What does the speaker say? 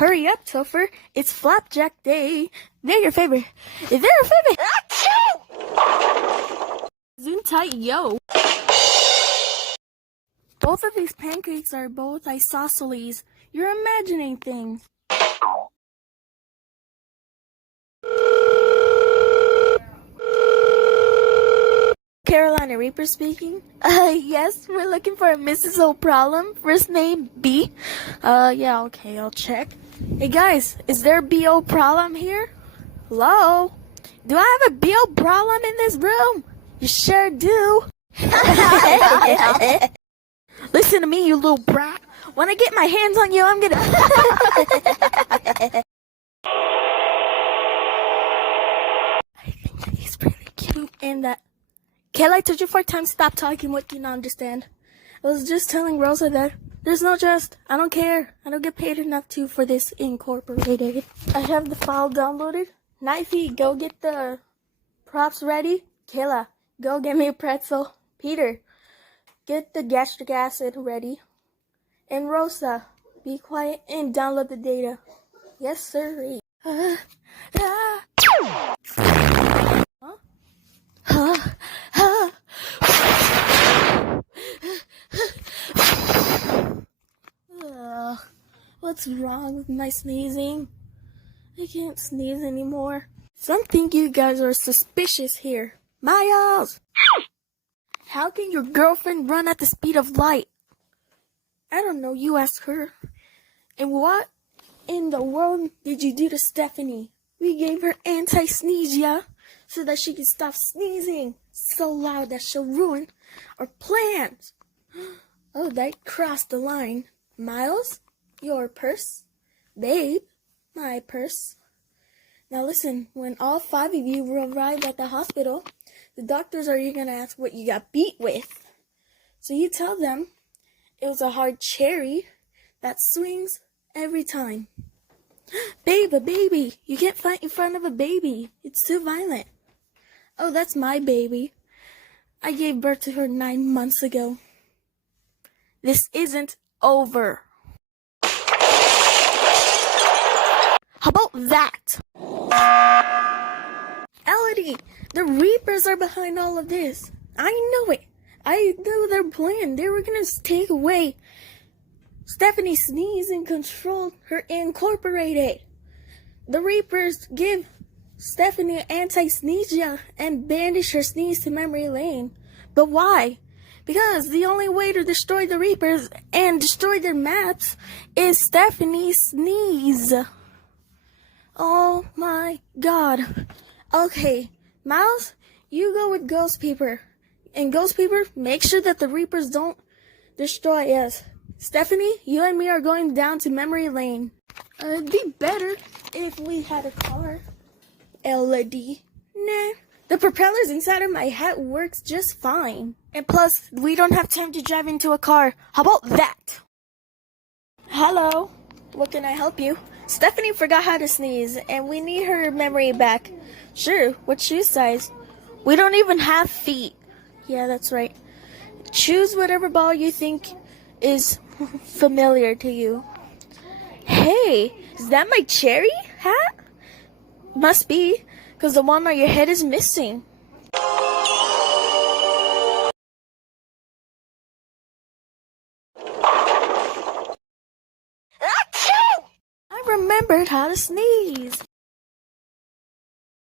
hurry up, Topher. It's Flapjack Day. They're your favorite. They're your favorite. Zoom tight, yo. Both of these pancakes are both isosceles. You're imagining things. Carolina Reaper speaking. Yes, we're looking for a Mrs. O'Problem. First name B. Yeah, okay, I'll check. Hey guys, is there a B.O. problem here? Hello? Do I have a B.O. problem in this room? You sure do. Listen to me, you little brat. When I get my hands on you, I'm gonna... I think that he's really cute and that... Kel, I told you 4 times, stop talking. What do you not understand? I was just telling Rosa that there's no just. I don't care. I don't get paid enough to for this incorporated. I have the file downloaded. Knifey, go get the props ready. Kayla, go get me a pretzel. Peter, get the gastric acid ready. And Rosa, be quiet and download the data. Yes, sir. What's wrong with my sneezing? I can't sneeze anymore. Some think you guys are suspicious here. Miles! How can your girlfriend run at the speed of light? I don't know, you ask her. And what in the world did you do to Stephanie? We gave her anti-sneesia so that she can stop sneezing so loud that she'll ruin our plans. Oh, that crossed the line. Miles, your purse. Babe, my purse. Now listen, when all 5 of you will arrive at the hospital, the doctors are going to ask what you got beat with. So you tell them it was a hard cherry that swings every time. Babe, a baby. You can't fight in front of a baby. It's too violent. Oh, that's my baby. I gave birth to her 9 months ago. This isn't over. How about that? Elodie, the Reapers are behind all of this. I know it. I know their plan. They were gonna take away Stephanie's sneeze and control her incorporated. The Reapers give Stephanie anti-sneesia and banish her sneeze to memory lane. But why? Because the only way to destroy the Reapers and destroy their maps is Stephanie's sneeze. Oh my god. Okay, Miles, you go with Ghost Peeper. And Ghost Peeper, make sure that the Reapers don't destroy us. Stephanie, you and me are going down to memory lane. It'd be better if we had a car. LED. Nah. The propellers inside of my hat works just fine. And plus, we don't have time to drive into a car. How about that? Hello. What can I help you? Stephanie forgot how to sneeze, and we need her memory back. Sure, what shoe size? We don't even have feet. Yeah, that's right. Choose whatever ball you think is familiar to you. Hey, is that my cherry hat? Must be, because the one on your head is missing. I remembered how to sneeze.